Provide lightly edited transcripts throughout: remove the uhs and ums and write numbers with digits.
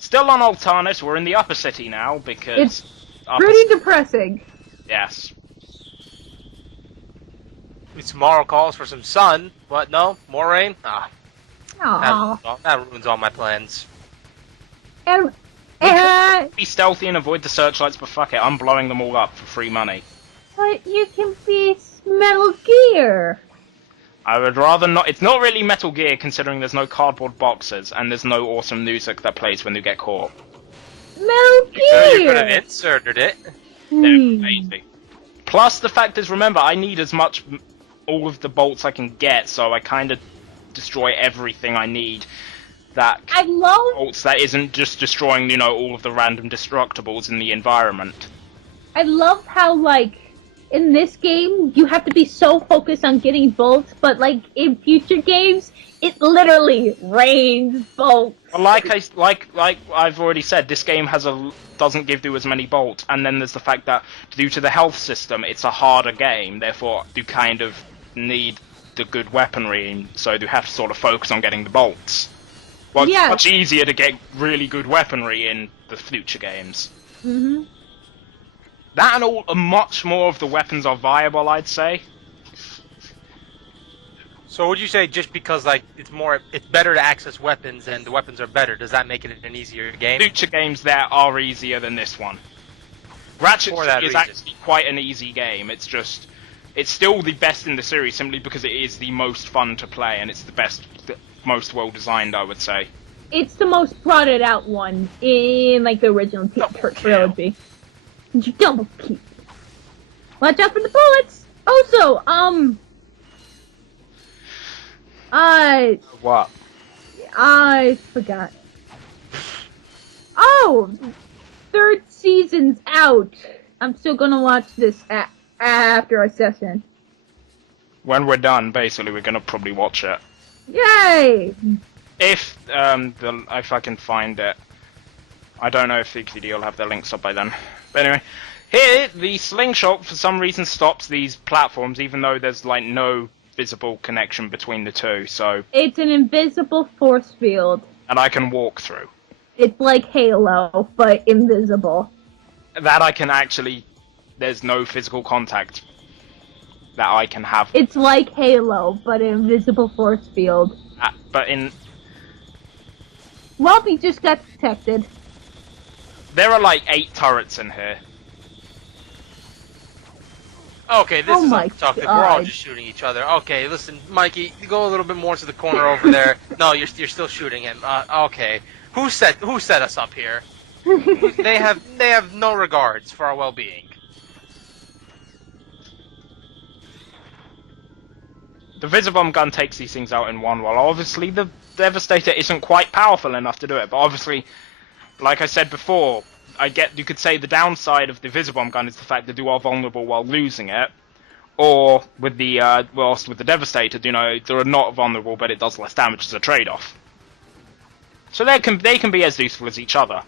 Still on Altanis, we're in the upper city now, because... It's pretty City. depressing. Yes. Tomorrow calls for some sun, but no, more rain? Aww. That ruins all my plans. And, Be stealthy and avoid the searchlights, but fuck it, I'm blowing them all up for free money. but you can be Metal Gear. I would rather not. It's not really Metal Gear, considering there's no cardboard boxes and there's no awesome music that plays when you get caught. Metal You could have Gear. inserted it. Maybe. Plus, the fact is, remember, I need as much all of the bolts I can get, so I kind of destroy everything I need. That I love. bolts that isn't just destroying, you know, all of the random destructibles in the environment. I love how like in this game you have to be so focused on getting bolts, but like in future games, it literally rains bolts. Well, like I've already said, this game doesn't give you as many bolts, and then there's the fact that due to the health system, it's a harder game. Therefore, you kind of need the good weaponry, and so you have to sort of focus on getting the bolts. Well, it's much easier to get really good weaponry in the future games. Mhm. That and all, much more of the weapons are viable, I'd say. So would you say just because like it's better to access weapons and the weapons are better, does that make it an easier game? Future games there are easier than this one. Ratchet Clank is actually quite an easy game. It's still the best in the series simply because it is the most fun to play and it's the most well designed, I would say. It's the most plotted out one in like the original trilogy. You double kill. Watch out for the bullets. Also, What? I forgot. Oh, third season's out. I'm still gonna watch this after our session. When we're done, basically, we're gonna probably watch it. Yay! If I can find it. I don't know if VQD will have their links up by then. But anyway, here, the slingshot for some reason stops these platforms, even though there's, like, no visible connection between the two, so... It's an invisible force field. And I can walk through. It's like Halo, but invisible. That I can actually... There's no physical contact that I can have. It's like Halo, but an invisible force field. But in... Robbie just got detected. There are like 8 turrets in here. Okay, this is my tough. We're God. all just shooting each other. Okay, listen, Mikey, you go a little bit more to the corner over there. No, you're still shooting him. Okay, who set us up here? They have no regards for our well-being. The Visibomb gun takes these things out in one while obviously the Devastator isn't quite powerful enough to do it, but obviously, like I said before, you could say the downside of the Visibomb gun is the fact that you are vulnerable while losing it, or with the with the Devastator, you know, they're not vulnerable, but it does less damage as a trade-off. So they can be as useful as each other.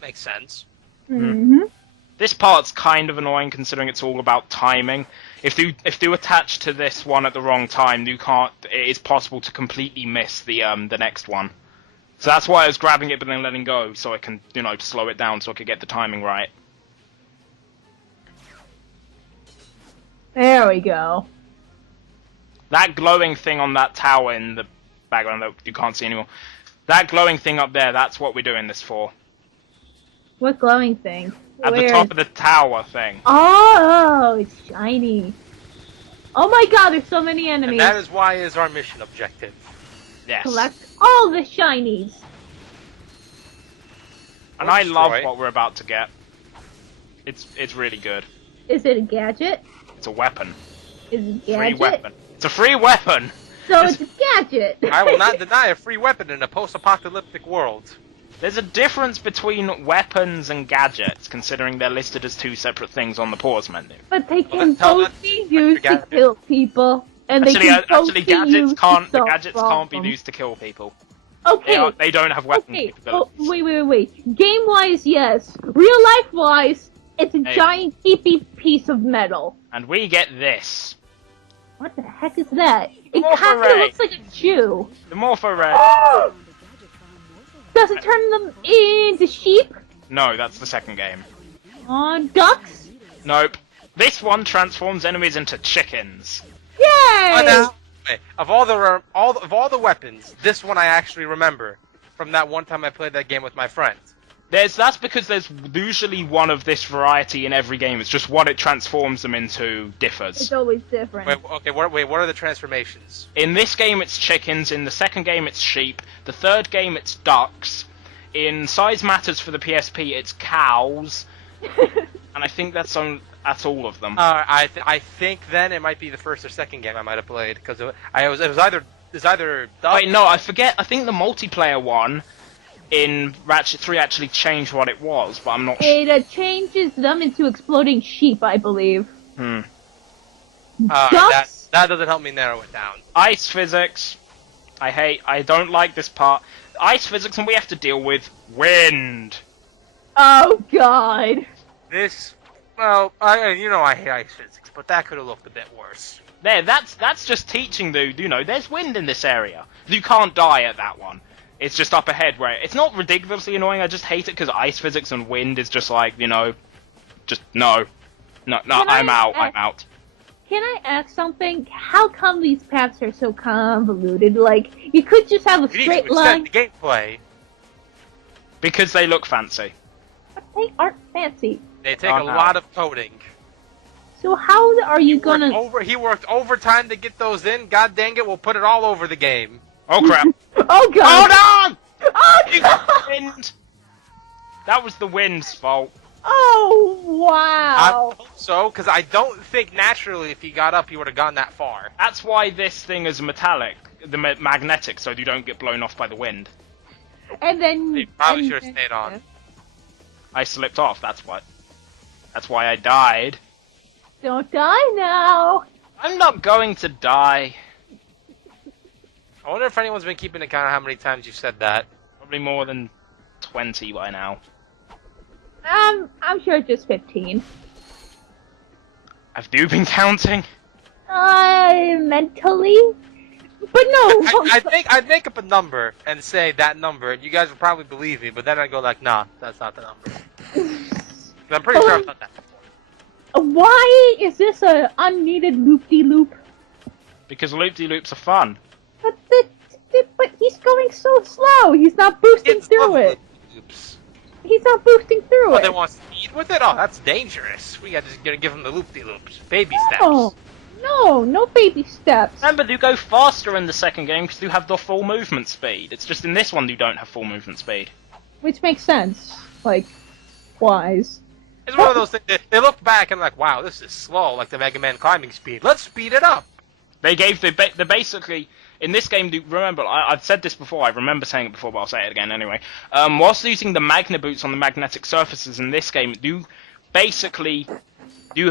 Makes sense. Mm-hmm. This part's kind of annoying considering it's all about timing. If you attach to this one at the wrong time, you can't. It is possible to completely miss the next one. So that's why I was grabbing it but then letting go, so I can, you know, slow it down so I could get the timing right. There we go. That glowing thing on that tower in the background that you can't see anymore. That glowing thing up there, that's what we're doing this for. What glowing thing? At the top of the tower thing. Oh, it's shiny. Oh my god, there's so many enemies. And that is why is our mission objective. Yes. Collect all the shinies. And I love what we're about to get. It's really good. Is it a gadget? It's a weapon. Is it a Free gadget? weapon. It's a free weapon! So it's a gadget. I will not deny a free weapon in a post-apocalyptic world. There's a difference between weapons and gadgets, considering they're listed as 2 separate things on the pause menu. But they can both be used to kill people. And Actually, they can both be gadgets used can't. to The solve gadgets can't be problems. used to kill people. Okay. They don't have weapon Okay. capabilities. Oh, wait. Game-wise, yes. Real life-wise, it's a giant heapy piece of metal. And we get this. What the heck is that? It Morpho kind of ray. looks like a shoe. The Morpho Ray. Oh! Does it turn them into sheep? No, that's the second game. Ducks? Nope. This one transforms enemies into chickens. Yay! Now, wait, of all the weapons, this one I actually remember from that one time I played that game with my friends. That's because there's usually one of this variety in every game. It's just what it transforms them into differs. It's always different. Wait, okay, what are the transformations? In this game, it's chickens. In the second game, it's sheep. The third game, it's ducks. In Size Matters for the PSP, it's cows. And I think that's all of them. I think then it might be the first or second game I might have played because it was either ducks. Wait, no, I forget. I think the multiplayer one in Ratchet 3 actually changed what it was, but I'm not sure. It changes them into exploding sheep, I believe. That doesn't help me narrow it down. Ice physics. I don't like this part. Ice physics, and we have to deal with wind. Oh god. I hate ice physics, but that could have looked a bit worse. That's just teaching, dude. There's wind in this area. You can't die at that one. It's just up ahead where it's not ridiculously annoying. I just hate it because ice physics and wind is just like, just no. I'm out. Can I ask something? How come these paths are so convoluted? Like, you could just have a You need straight to line. extend the gameplay. Because they look fancy. But they aren't fancy. They take Oh, a no. lot of coding. So how are you gonna... He worked overtime to get those in. God dang it, we'll put it all over the game. Oh crap! Oh god! Hold on! Oh god! Wind. That was the wind's fault. Oh I wow! hope so, because I don't think naturally if he got up he would have gone that far. That's why this thing is metallic, magnetic, so you don't get blown off by the wind. And then... He probably should have stayed on. I slipped off. That's why I died. Don't die now! I'm not going to die. I wonder if anyone's been keeping account of how many times you've said that. Probably more than 20 by now. I'm sure it's just 15. Have you been counting? Mentally? But no! I'd make up a number and say that number, and you guys would probably believe me, but then I'd go like, nah, that's not the number. I'm pretty sure I've done that before. Why is this a unneeded loop-de-loop? Because loop-de-loops are fun. But he's going so slow. He's not boosting Kids through love it. loops. He's not boosting through Oh, it. they want speed with it? Oh, that's dangerous. We got just gonna give them the loop-de-loops. Baby steps. No baby steps. Remember, you go faster in the second game because you have the full movement speed. It's just in this one you don't have full movement speed. Which makes sense. Like, wise. It's one of those things. They look back and like, wow, this is slow, like the Mega Man climbing speed. Let's speed it up. They basically in this game. Remember, I've said this before. I remember saying it before, but I'll say it again anyway. Whilst using the magna boots on the magnetic surfaces in this game, you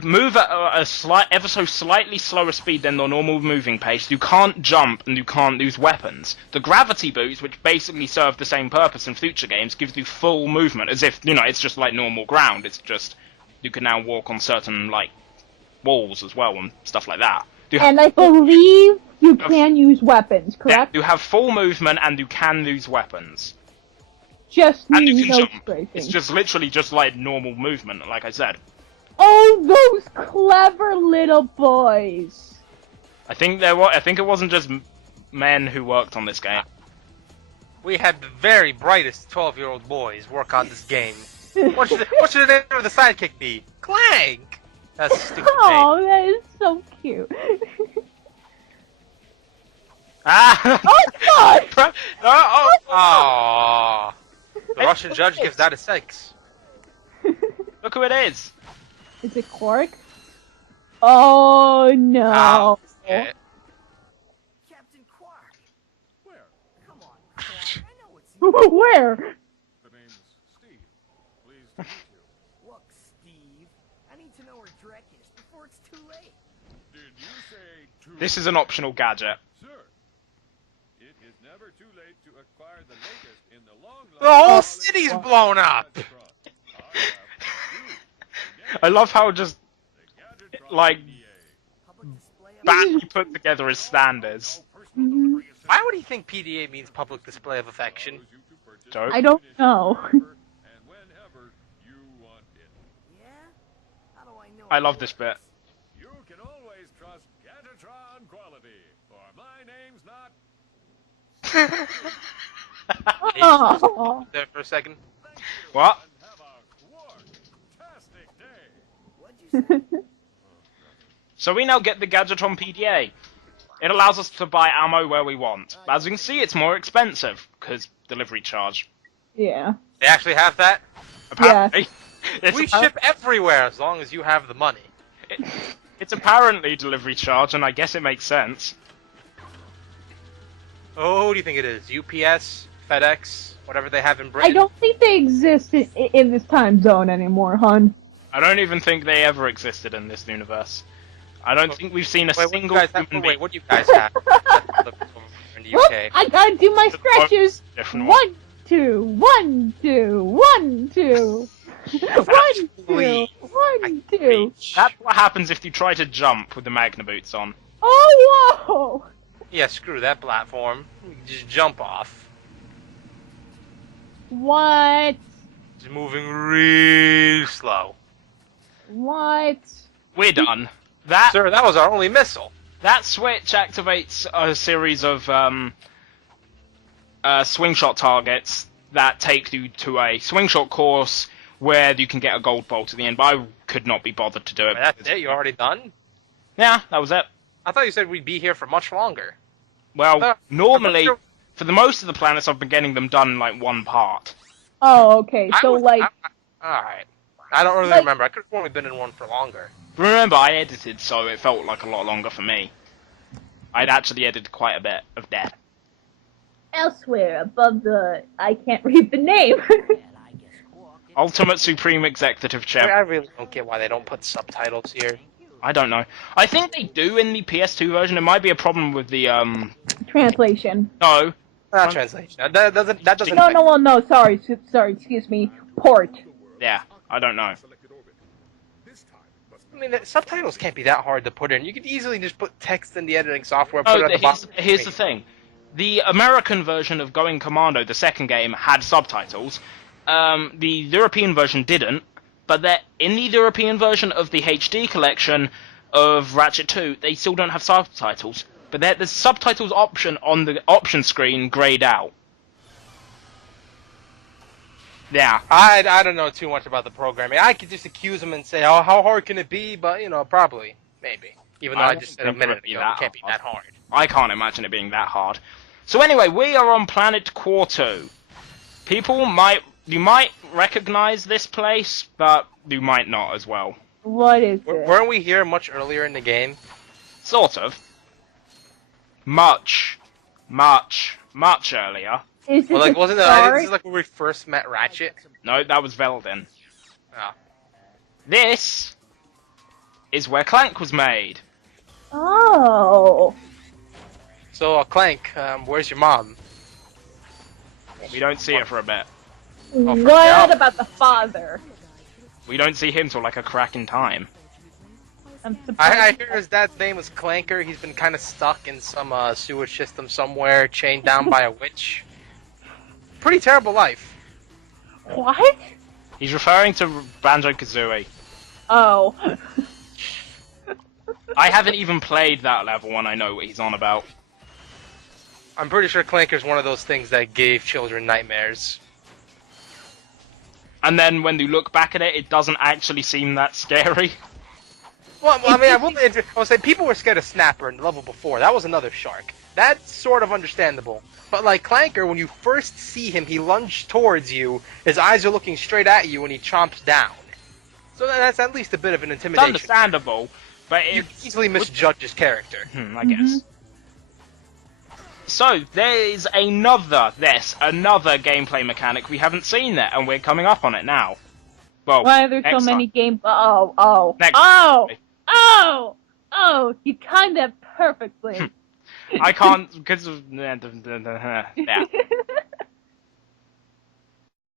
move at ever so slightly slower speed than the normal moving pace. You can't jump and you can't use weapons. The gravity boots, which basically serve the same purpose in future games, gives you full movement, as if it's just like normal ground. It's just you can now walk on certain like walls as well and stuff like that. And I believe you can use weapons, correct? You have full movement and you can use weapons. Just And you can no jump. strafing. It's just literally just like normal movement, like I said. Oh, those clever little boys! I think it wasn't just men who worked on this game. We had the very brightest 12-year-old boys work on this game. What should the name of the sidekick be? Clank! That's a stupid Oh, name. that is so cute. Ah! Oh god! Aww. The Russian judge gives that a 6. Look who it is. Is it Quark? Oh no! Oh, shit. Captain Quark! Where? Come on, Quark. I know it's you. Where? The name's Steve. Pleased to meet you. Look, Steve. I need to know where Drek is before it's too late. Did you say too This is an optional gadget. Sir, it is never too late to acquire the latest in the long The whole city's blown up! I love how just like Public display of badly put together as standards. Why would he think PDA means public display of affection? Joke. I don't know. And whenever you want it. Yeah? How do I know? I love this bit. You can always trust Gadgetron quality, or my name's not. Oh. There for a second. What? And have a quartastic day. What'd you say? So we now get the Gadgetron PDA. It allows us to buy ammo where we want. As you can see, it's more expensive, because delivery charge. Yeah. They actually have that. Apparently. It's We appar- ship everywhere as long as you have the money. It's apparently delivery charge, and I guess it makes sense. Oh, who do you think it is? UPS, FedEx, whatever they have in Britain. I don't think they exist in this time zone anymore, hon. I don't even think they ever existed in this universe. I don't think we've seen a Wait, what do you single guys have? human Wait, being. what do you guys have in the Look, UK? I gotta do my stretches. Different one. 1, 2, 1, 2, 1, 2. 1, 2, Please. 1, 2. That's what happens if you try to jump with the Magna boots on. Oh, whoa! Yeah, screw that platform. You can just jump off. What? It's moving real slow. What? We're done. That Sir, that was our only missile. that switch activates a series of swing shot targets that take you to a swing shot course where you can get a gold bolt at the end. But I could not be bothered to do it. Wait, that's it? You already done? Yeah, that was it. I thought you said we'd be here for much longer. Well, normally, I'm not for the most of the planets, I've been getting them done in like one part. Oh, okay. So, like, Alright. I don't really Like- remember. I could have only been in one for longer. Remember, I edited, so it felt like a lot longer for me. I'd actually edited quite a bit of that. elsewhere above the. I can't read the name. Ultimate Supreme Executive I Chair. really don't get why they don't put subtitles here. I don't know. I think they do in the PS2 version. It might be a problem with the Translation. No. Not translation. That doesn't. That doesn't. No, affect- no, well, no, sorry, excuse me. Port. Yeah, I don't know. I mean, the subtitles can't be that hard to put in. You could easily just put text in the editing software. No, Put it at the bottom. here's the thing. The American version of Going Commando, the second game, had subtitles. The European version didn't, but in the European version of the HD collection of Ratchet 2, they still don't have subtitles. But there's subtitles option on the option screen grayed out. Yeah. I don't know too much about the programming. I could just accuse them and say, "Oh, how hard can it be?" But probably, maybe. Even though I just said a minute ago, it can't be that hard. I can't imagine it being that hard. So anyway, we are on planet Quartu. You might recognize this place, but you might not as well. What is it? Weren't we here much earlier in the game? Sort of. Much earlier. Is this Well, like, a wasn't it? start? This is like when we first met Ratchet. No, that was Veldin. Oh. This is where Clank was made. Oh. So, Clank, where's your mom? We don't see it for a bit. for What now. about the father? We don't see him till like a crack in time. I'm surprised. I hear his dad's name was Clanker. He's been kind of stuck in some sewage system somewhere, chained down by a witch. Pretty terrible life. What? He's referring to Banjo-Kazooie. Oh. I haven't even played that level and I know what he's on about. I'm pretty sure Clanker's one of those things that gave children nightmares. And then when you look back at it, it doesn't actually seem that scary. Well, I mean, I will say people were scared of Snapper in the level before. That was another shark. That's sort of understandable. But like Clanker, when you first see him, he lunged towards you. His eyes are looking straight at you, and he chomps down. So that's at least a bit of an It's intimidation. understandable, but You it's... easily misjudge his character. I guess. So, there is another gameplay mechanic we haven't seen yet, and we're coming up on it now. Well, Why are there so next many time. game? Oh. Next Oh. time. Oh. You timed that perfectly. I can't, because of... Yeah.